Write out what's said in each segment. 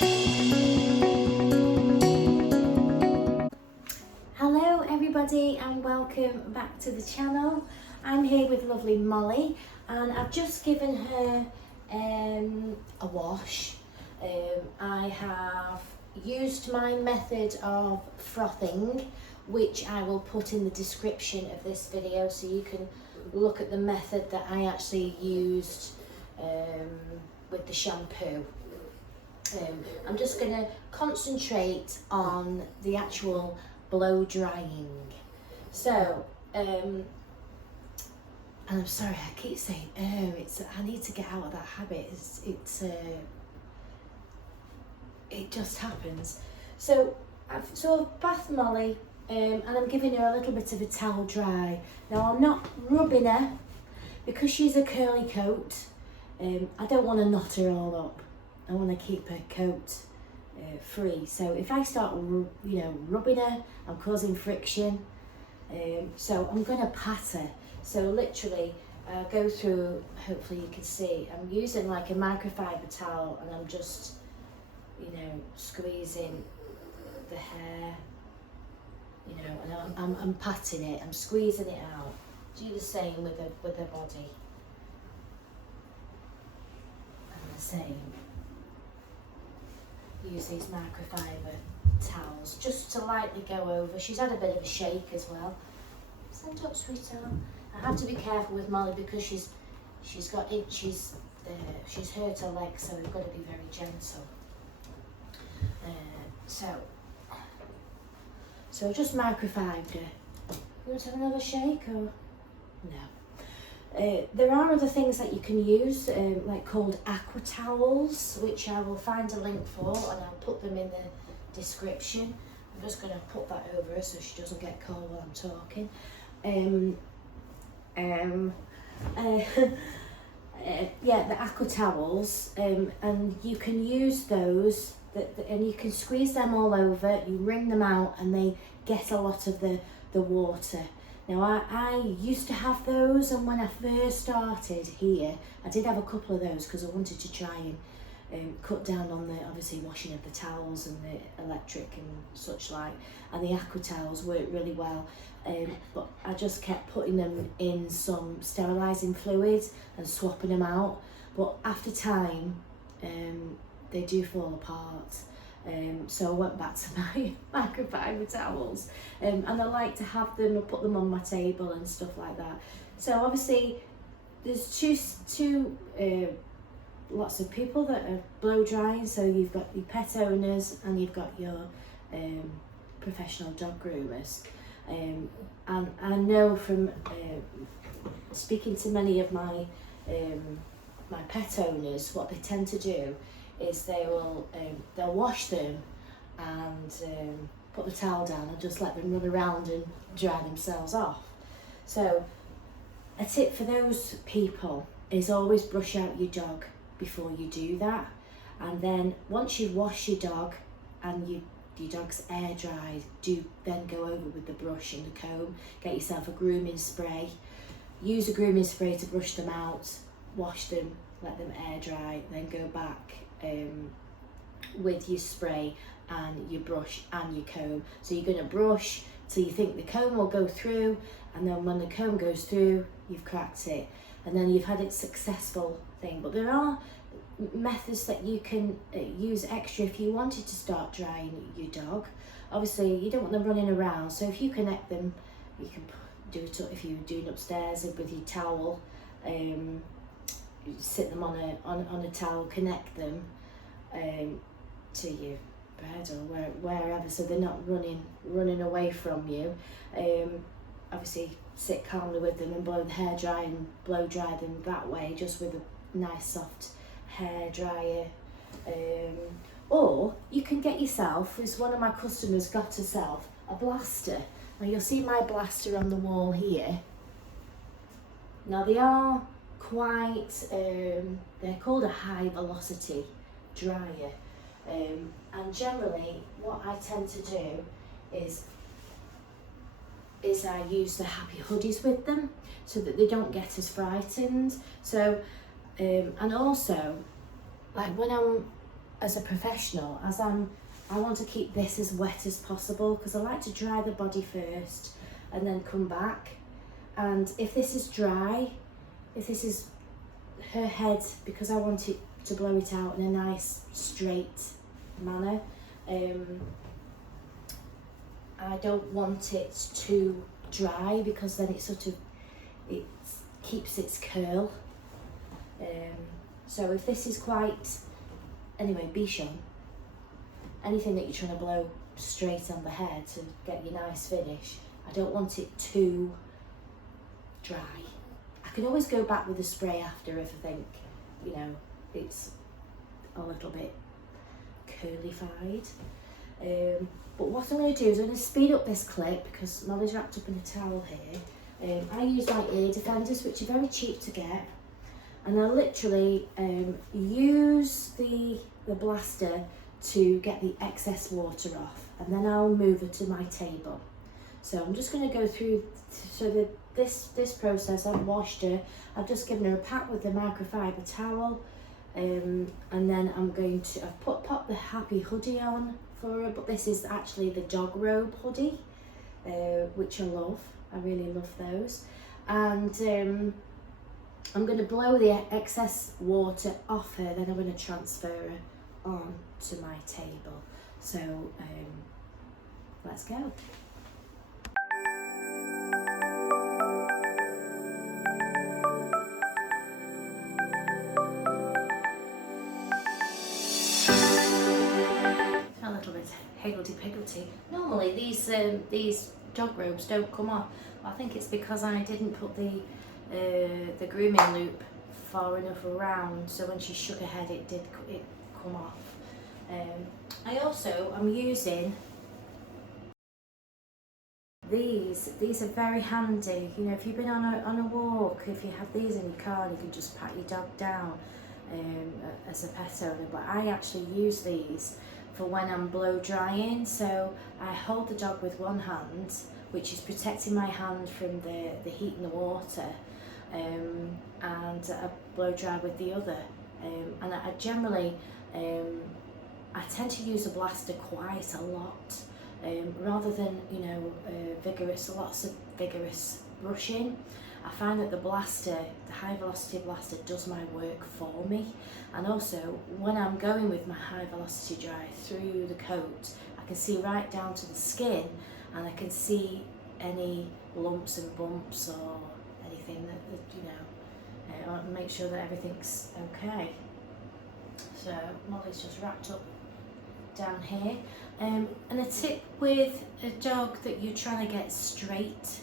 Hello everybody and welcome back to the channel. I'm here with lovely Molly and I've just given her a wash. I have used my method of frothing, which I will put in the description of this video so you can look at the method that I actually used with the shampoo. I'm just going to concentrate on the actual blow drying. So, and I'm sorry, I keep saying, I need to get out of that habit. It just happens. So I've bathed Molly, and I'm giving her a little bit of a towel dry. Now I'm not rubbing her because she's a curly coat. I don't want to knot her all up. I want to keep her coat free. So if I start, rubbing her, I'm causing friction. So I'm going to pat her. So literally, go through. Hopefully you can see. I'm using like a microfiber towel, and I'm just, squeezing the hair. And I'm patting it. I'm squeezing it out. Do the same with the body. And the same. Use these microfiber towels just to lightly go over. She's had a bit of a shake as well. Stand up, sweetheart. I have to be careful with Molly because she's hurt her leg, so we've got to be very gentle. So I just microfibed her. You want to have another shake or no? There are other things that you can use, like called Aqua towels, which I will find a link for and I'll put them in the description. I'm just going to put that over her so she doesn't get cold while I'm talking. Yeah, the Aqua towels, and you can use those, and you can squeeze them all over, you wring them out and they get a lot of the water. Now I used to have those, and when I first started here I did have a couple of those because I wanted to try and cut down on the obviously washing of the towels and the electric and such like, and the Aqua towels worked really well, but I just kept putting them in some sterilising fluid and swapping them out, but after time they do fall apart. So I went back to my microfiber towels, and I like to have them or put them on my table and stuff like that. So obviously there's two lots of people that are blow drying. So you've got your pet owners and you've got your professional dog groomers, and I know from speaking to many of my my pet owners, what they tend to do is they'll wash them and put the towel down and just let them run around and dry themselves off. So a tip for those people is always brush out your dog before you do that, and then once you've washed your dog and your dog's air dried, do then go over with the brush and the comb, get yourself a grooming spray, use a grooming spray to brush them out, wash them, let them air dry, then go back with your spray and your brush and your comb. So you're going to brush till you think the comb will go through, and then when the comb goes through, you've cracked it, and then you've had a successful thing. But there are methods that you can use extra if you wanted to start drying your dog. Obviously you don't want them running around, so if you connect them, you can do it if you're doing upstairs with your towel. You sit them on a towel, connect them to your bed or wherever, so they're not running away from you. Obviously sit calmly with them and blow the hair dry and blow dry them that way, just with a nice soft hair dryer. Or you can get yourself, as one of my customers got herself, a blaster. Now you'll see my blaster on the wall here. Now they are quite, they're called a high velocity dryer, and generally what I tend to do is I use the happy hoodies with them so that they don't get as frightened. So and also, like when I'm as a professional, I want to keep this as wet as possible because I like to dry the body first and then come back. And if this is dry, if this is her head, because I want it to blow it out in a nice straight manner, I don't want it too dry because then it keeps its curl. So if this is quite, anyway, Bichon, anything that you're trying to blow straight on the head to get your nice finish, I don't want it too dry. I can always go back with the spray after if I think, you know, it's a little bit curlified. But what I'm going to do is I'm going to speed up this clip because Molly's wrapped up in a towel here. I use my ear defenders, which are very cheap to get, and I literally use the blaster to get the excess water off, and then I'll move it to my table. So I'm just going to go through this process. I've washed her, I've just given her a pat with the microfiber towel, and then I've popped the happy hoodie on for her, but this is actually the jog robe hoodie, which I love. I really love those. And I'm going to blow the excess water off her, then I'm going to transfer her on to my table. So let's go. A little bit higgledy-piggledy. Normally these jog robes don't come off. I think it's because I didn't put the grooming loop far enough around, so when she shook her head it come off. I'm using these are very handy. You know, if you've been on a walk, if you have these in your car, you can just pat your dog down as a pet owner. But I actually use these for when I'm blow drying. So I hold the dog with one hand, which is protecting my hand from the heat and the water, and I blow dry with the other. And I generally, I tend to use a blaster quite a lot, rather than, you know, lots of vigorous brushing. I find that the high velocity blaster does my work for me. And also when I'm going with my high velocity dry through the coat, I can see right down to the skin, and I can see any lumps and bumps or anything that you know, I want to make sure that everything's okay. So Molly's just wrapped up down here. And a tip with a dog that you're trying to get straight,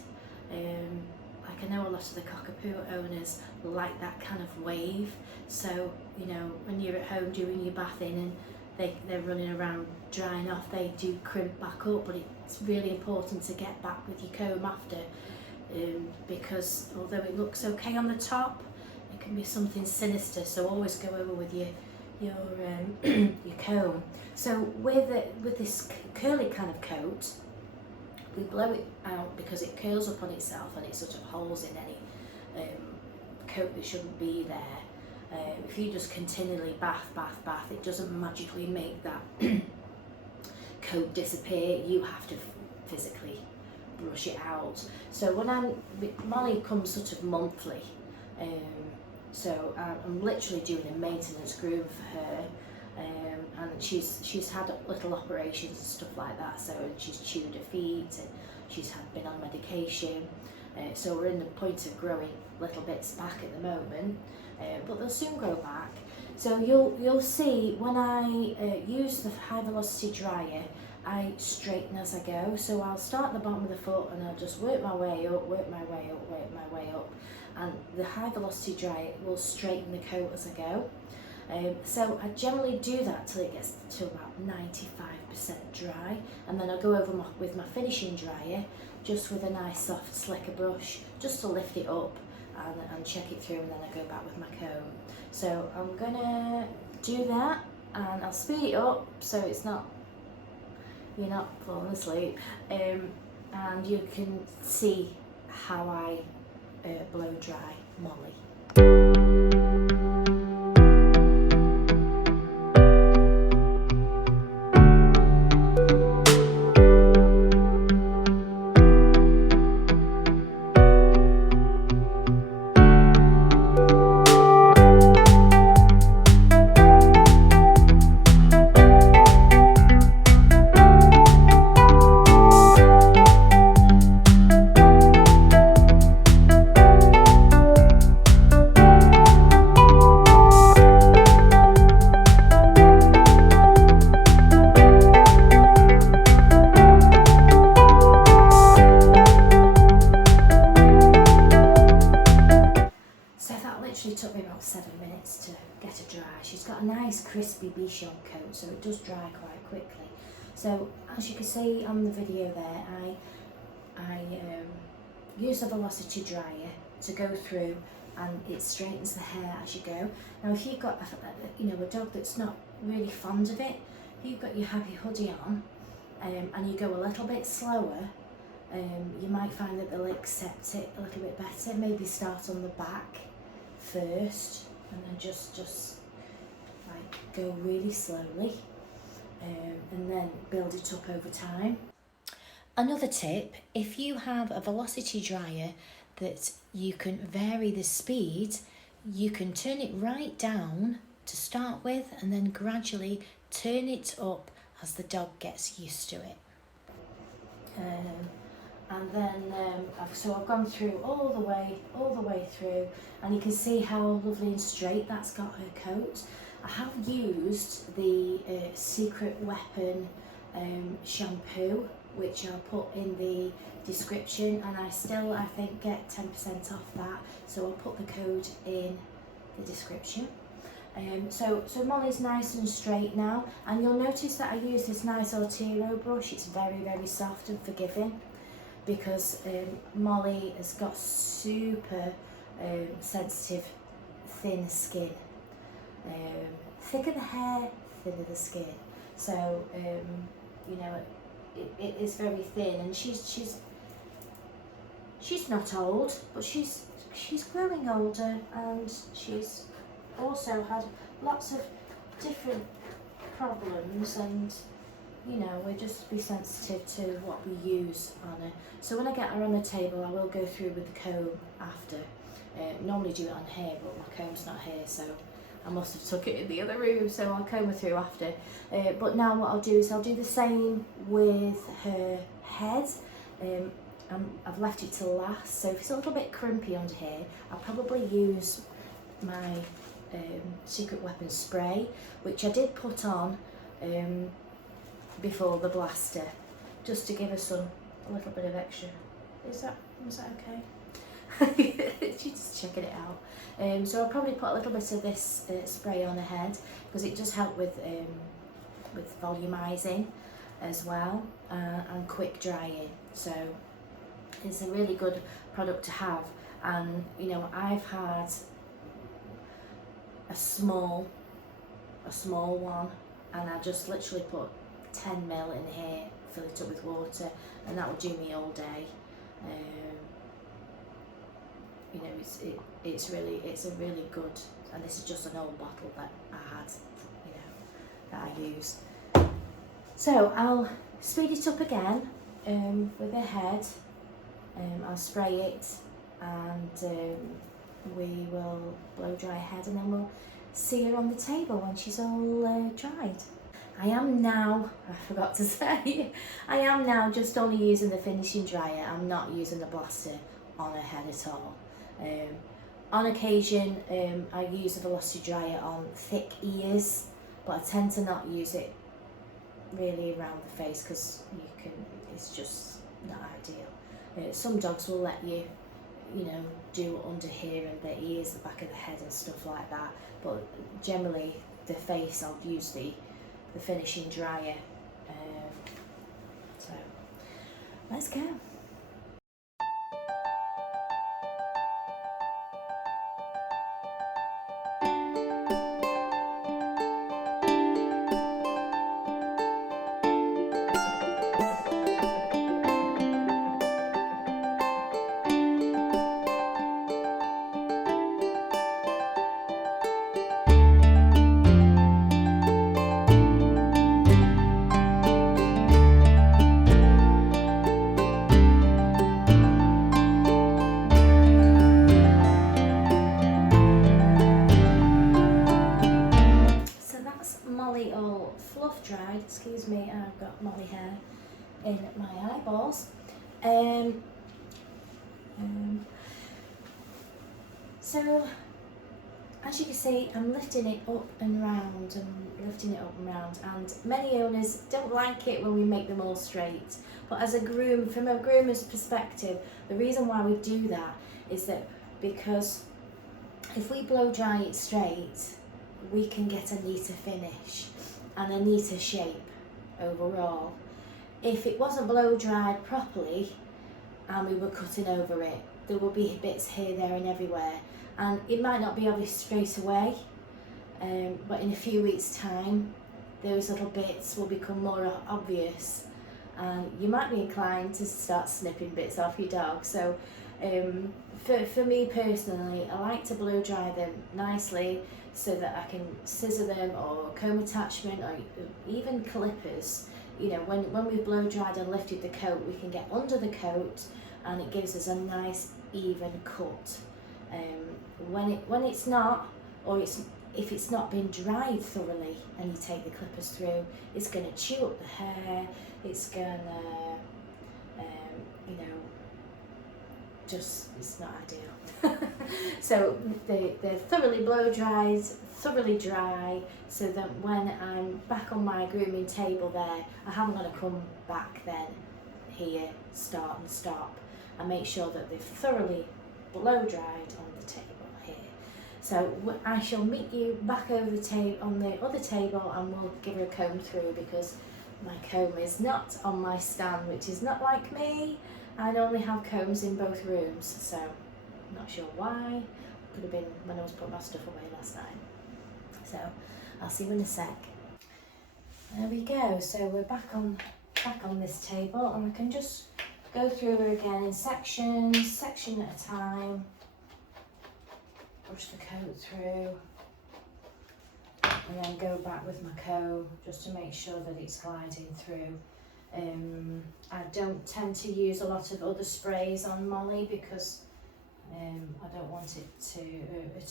like I know a lot of the cockapoo owners like that kind of wave. So, you know, when you're at home doing your bathing and they're running around drying off, they do crimp back up, but it's really important to get back with your comb after, because although it looks okay on the top, it can be something sinister. So always go over with your comb. So with this curly kind of coat, we blow it out because it curls up on itself and it sort of holds in any coat that shouldn't be there. If you just continually bath, it doesn't magically make that coat disappear. You have to physically brush it out. So Molly comes sort of monthly, so I'm literally doing a maintenance groom for her, and she's had little operations and stuff like that. So she's chewed her feet and she's been on medication. So we're in the point of growing little bits back at the moment, but they'll soon grow back. So you'll see when I use the high velocity dryer, I straighten as I go. So I'll start at the bottom of the foot and I'll just work my way up, and the high velocity dryer will straighten the coat as I go. So I generally do that till it gets to about 95% dry, and then I'll go over with my finishing dryer, just with a nice soft slicker brush, just to lift it up and check it through, and then I go back with my comb. So I'm gonna do that, and I'll speed it up so you're not falling asleep, and you can see how I blow dry Molly. nice crispy Bichon coat, so it does dry quite quickly. So as you can see on the video there, I use a velocity dryer to go through, and it straightens the hair as you go. Now if you've got a dog that's not really fond of it, if you've got your happy hoodie on and you go a little bit slower, you might find that they'll accept it a little bit better. Maybe start on the back first and then just like go really slowly, and then build it up over time. Another tip, if you have a velocity dryer that you can vary the speed, you can turn it right down to start with and then gradually turn it up as the dog gets used to it. And then I've gone through all the way through, and you can see how lovely and straight that's got her coat. I have used the Secret Weapon shampoo, which I'll put in the description, and I think get 10% off that, so I'll put the code in the description. So Molly's nice and straight now, and you'll notice that I use this nice Artero brush. It's very, very soft and forgiving, because Molly has got super sensitive, thin skin. Thicker the hair, thinner the skin. So it is very thin, and she's not old, but she's growing older, and she's also had lots of different problems, and we'll just be sensitive to what we use on her. So when I get her on the table, I will go through with the comb after. Normally do it on hair, but my comb's not here, so I must have took it in the other room, so I'll comb her through after. But now what I'll do is I'll do the same with her head. I've left it till last, so if it's a little bit crimpy under here, I'll probably use my Secret Weapon spray, which I did put on before the blaster, just to give her a little bit of extra. Was that okay? She's just checking it out. So I'll probably put a little bit of this spray on her head, because it does help with volumizing as well, and quick drying. So it's a really good product to have. And I've had a small one, and I just literally put 10 ml in here, fill it up with water, and that would do me all day. It's a really good, and this is just an old bottle that I had, that I use. So I'll speed it up again with the head. I'll spray it, and we will blow dry her head, and then we'll see her on the table when she's all dried. I am now, I forgot to say, I am now just only using the finishing dryer. I'm not using the blaster on her head at all. On occasion, I use a velocity dryer on thick ears, but I tend to not use it really around the face, because it's just not ideal. Some dogs will let you, do under here and the ears, the back of the head and stuff like that, but generally the face I'll use the finishing dryer. So let's go. All fluff dried, excuse me, I've got Molly hair in my eyeballs. So as you can see, I'm lifting it up and round and many owners don't like it when we make them all straight, but as a groom, from a groomer's perspective, the reason why we do that is that because if we blow dry it straight, we can get a neater finish and a neater shape overall. If it wasn't blow dried properly and we were cutting over it, there will be bits here, there and everywhere, and it might not be obvious straight away, but in a few weeks time those little bits will become more obvious, and you might be inclined to start snipping bits off your dog. So for me personally, I like to blow dry them nicely so that I can scissor them, or comb attachment, or even clippers. You know, when we've blow dried and lifted the coat, we can get under the coat and it gives us a nice even cut. When it's not, or if it's not been dried thoroughly and you take the clippers through, it's going to chew up the hair, it's going to, you know, just, it's not ideal. So they're thoroughly blow dried, thoroughly dry, so that when I'm back on my grooming table there, I haven't got to come back then here, start and stop. I make sure that they're thoroughly blow dried on the table here. So I shall meet you back over the table on the other table, and we'll give her a comb through, because my comb is not on my stand, which is not like me. I only have combs in both rooms, so I'm not sure why. Could have been when I was putting my stuff away last night. So I'll see you in a sec. There we go. So we're back on this table, and I can just go through her again in sections, section at a time. Brush the coat through, and then go back with my comb just to make sure that it's gliding through. I don't tend to use a lot of other sprays on Molly because I don't want it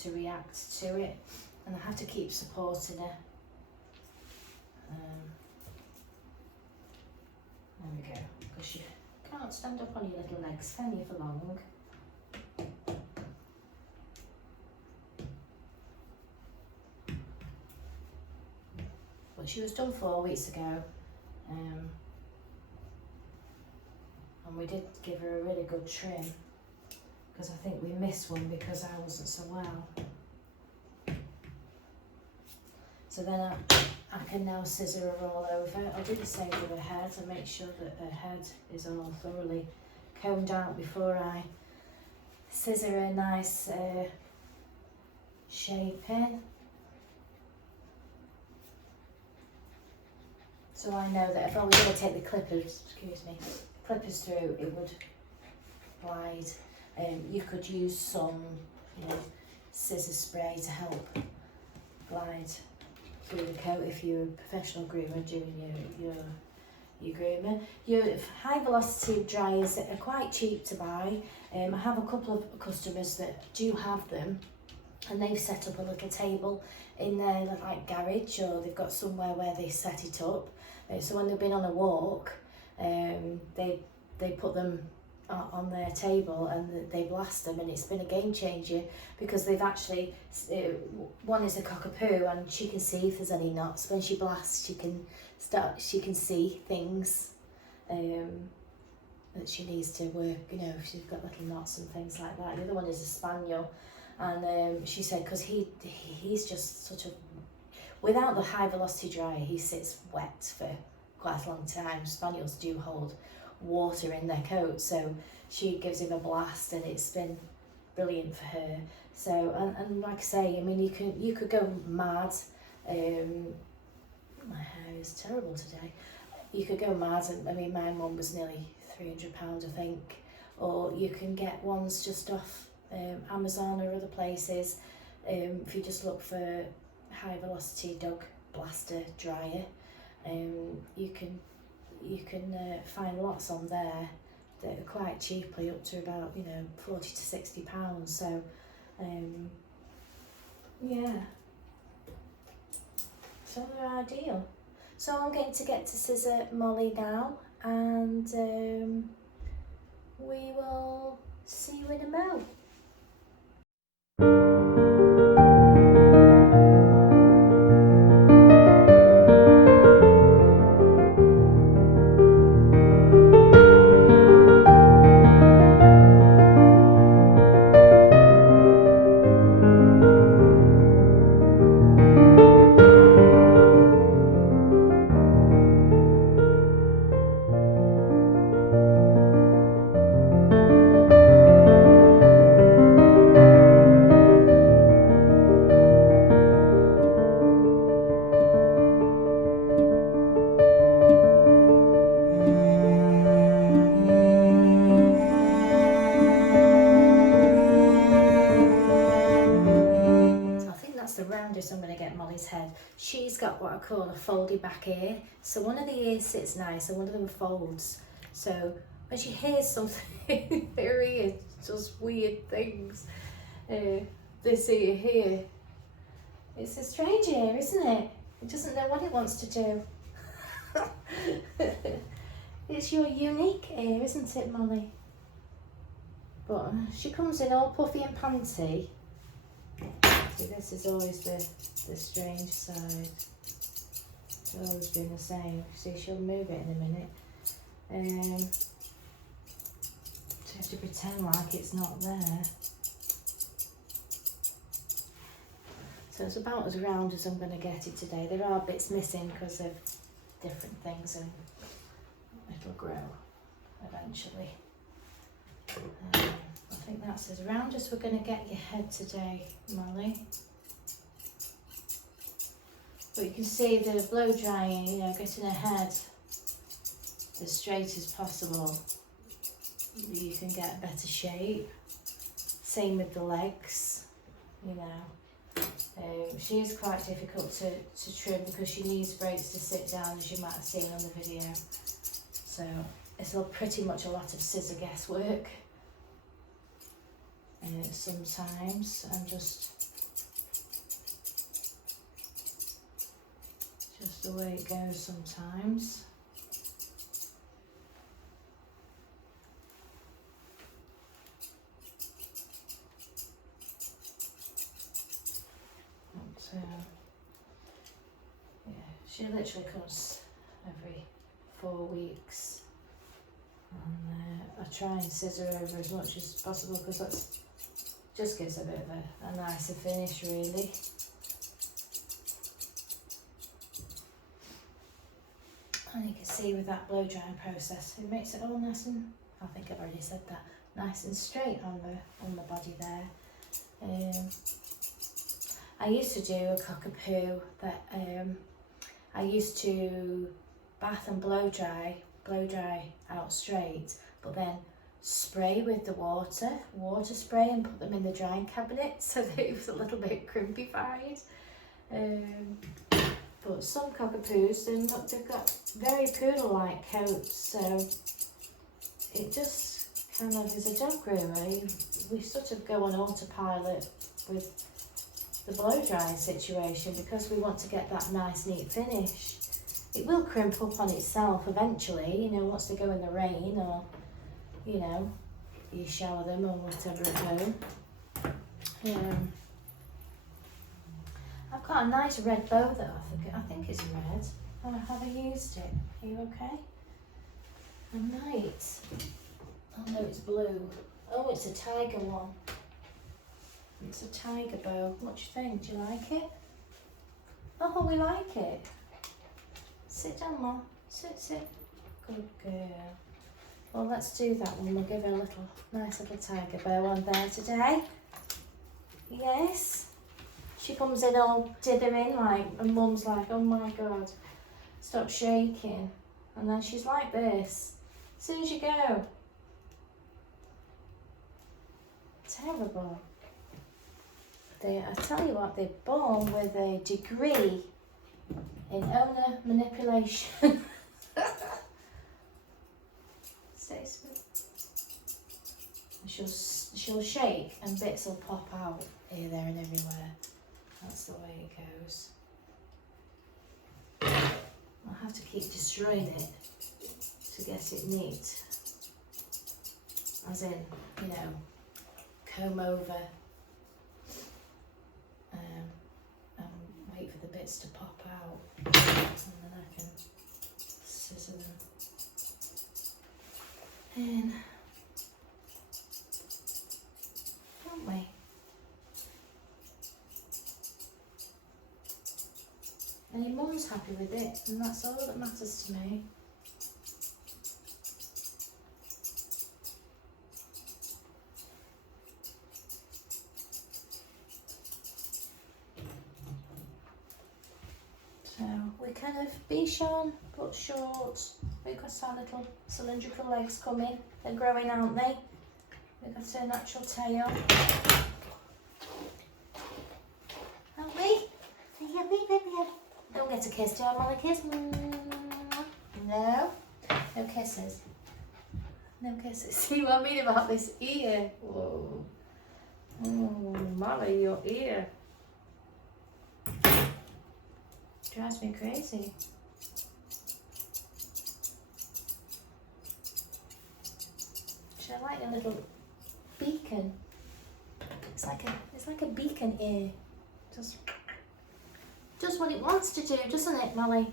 to react to it, and I have to keep supporting her. There we go, because you can't stand up on your little legs, can you, for long? But she was done 4 weeks ago, and we did give her a really good trim, because I think we missed one because I wasn't so well. So then I can now scissor her all over. I'll do the same with her head and make sure that her head is all thoroughly combed out before I scissor a nice shape in. So I know that if I was going to take the clippers through, it would glide. You could use some, scissor spray to help glide through the coat if you're a professional groomer doing your grooming. Your high velocity dryers are quite cheap to buy. I have a couple of customers that do have them, and they've set up a little table in their like garage, or they've got somewhere where they set it up. So when they've been on a walk, they put them on their table and they blast them, and it's been a game changer, because they've actually, one is a cockapoo and she can see if there's any knots. When she blasts, she can see things that she needs to work, if she's got little knots and things like that. The other one is a spaniel, and she said, because he's just sort of, without the high velocity dryer, he sits wet for quite a long time. Spaniels do hold water in their coat, so she gives him a blast, and it's been brilliant for her. So and like I say, I mean, you could go mad. My hair is terrible today. You could go mad, and I mean, mine one was nearly £300, I think. Or you can get ones just off Amazon or other places. If you just look for high velocity dog blaster dryer, you can find lots on there that are quite cheaply, up to about £40 to £60. So yeah, so they're ideal. So I'm going to get to scissor Molly now, and we will see you in a mo. she's got what I call a foldy back ear. So one of the ears sits nice and one of them folds. So when she hears something, her ear does weird things. This ear here, it's a strange ear, isn't it? It doesn't know what it wants to do. It's your unique ear, isn't it, Molly? But she comes in all puffy and panty. See, this is always the strange side. It's always been the same. See, she'll move it in a minute. So you have to pretend like it's not there. So it's about as round as I'm going to get it today. There are bits missing because of different things, and it'll grow eventually. I think that's as round as we're going to get your head today, Molly. But you can see the blow drying, you know, getting her head as straight as possible. You can get a better shape. Same with the legs, you know. She is quite difficult to trim because she needs breaks to sit down, as you might have seen on the video. So it's all pretty much a lot of scissor guesswork. Sometimes I'm just the way it goes sometimes. But, yeah, she literally comes every 4 weeks, and I try and scissor over as much as possible because that's just gives a bit of a nicer finish, really. And you can see with that blow drying process, it makes it all nice and, I think I've already said that, nice and straight on the body there. I used to do a cockapoo that I used to bath and blow dry out straight, but then spray with the water spray, and put them in the drying cabinet so that it was a little bit crimpified. But some cockapoos, they've got very poodle-like coats, so it just kind of is a dog groomer. We sort of go on autopilot with the blow drying situation because we want to get that nice neat finish. It will crimp up on itself eventually, you know, once they go in the rain, or you know, you shower them or whatever at home. I've got a nice red bow that I think it's red. Have I used it? Are you okay? I might. Oh no, it's blue. Oh, it's a tiger one. It's a tiger bow. What do you think? Do you like it? Oh, we like it. Sit down, Mum. Sit. Good girl. Well, let's do that one. We'll give her a little, nice little tiger bow on there today. Yes. She comes in all dithering, like, and Mum's like, oh my God, stop shaking. And then she's like this. As soon as you go. Terrible. I tell you what, they're born with a degree in owner manipulation. She'll shake and bits will pop out here, there and everywhere. That's the way it goes. I'll have to keep destroying it to get it neat. As in, you know, comb over and wait for the bits to pop out, and then I can scissor them in. Don't we? And your mum's happy with it, and that's all that matters to me. So we kind of Bichon but short. We've got our little cylindrical legs coming. They're growing, aren't they? We've got a natural tail. Aren't we? Are you happy, baby? get a kiss. Do I want a kiss? No? No kisses. No kisses. See what I mean about this ear? Whoa. Oh, Molly, your ear. Drives me crazy. Should I like a little beacon? It's like a beacon ear. Just what it wants to do, doesn't it, Molly?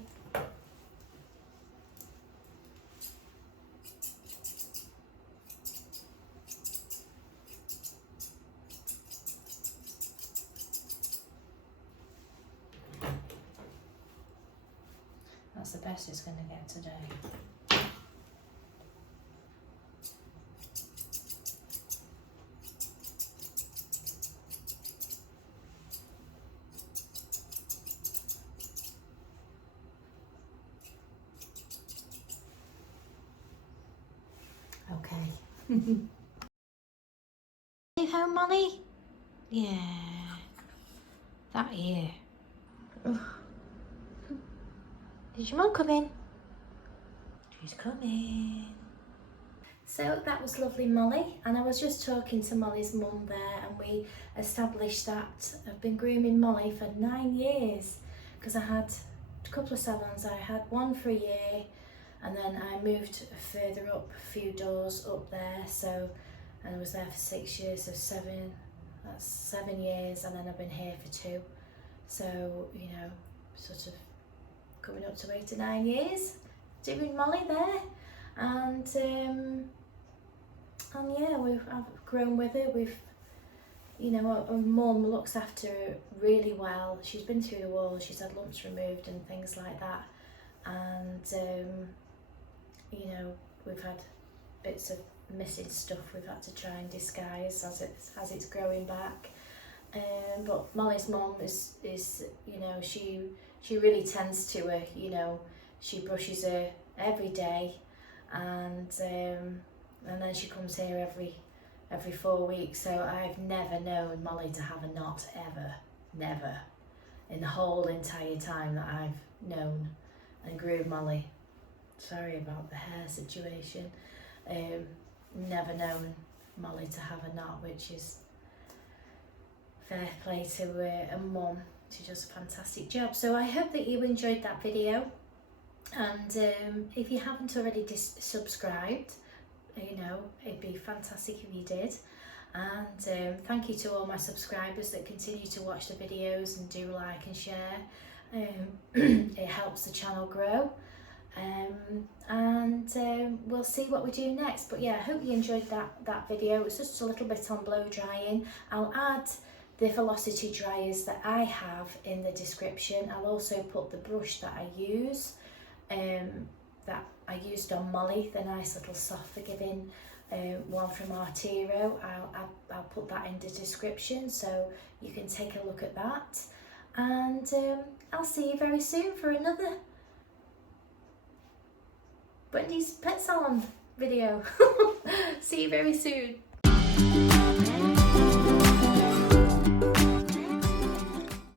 That's the best it's going to get today. Okay. You home, Molly? Yeah. That ear. Ugh. Did your mum come in? She's coming. So that was lovely, Molly, and I was just talking to Molly's mum there, and we established that I've been grooming Molly for 9 years, because I had a couple of salons. I had one for a year, and then I moved further up, a few doors up there, so, and I was there for 6 years, so that's 7 years, and then I've been here for 2, so, you know, sort of coming up to 8 to 9 years doing Molly there, and yeah, I've grown with her. We've, you know, her mum looks after her really well. She's been through the wall, she's had lumps removed and things like that, and you know, we've had bits of missing stuff we've had to try and disguise as it's growing back. But Molly's mum is you know, she really tends to her. You know, she brushes her every day, and then she comes here every 4 weeks. So I've never known Molly to have a knot, never, in the whole entire time that I've known and grew Molly. Sorry about the hair situation. Never known Molly to have a knot, which is fair play to her mum. She does a fantastic job. So I hope that you enjoyed that video, and if you haven't already subscribed, you know, it'd be fantastic if you did. And thank you to all my subscribers that continue to watch the videos and do like and share. It helps the channel grow. And we'll see what we do next. But yeah, I hope you enjoyed that video. It's just a little bit on blow drying. I'll add the velocity dryers that I have in the description. I'll also put the brush that I use, that I used on Molly, the nice little soft forgiving one from Artero. I'll put that in the description, so you can take a look at that. And I'll see you very soon for another Wendy's Pet Salon video. See you very soon.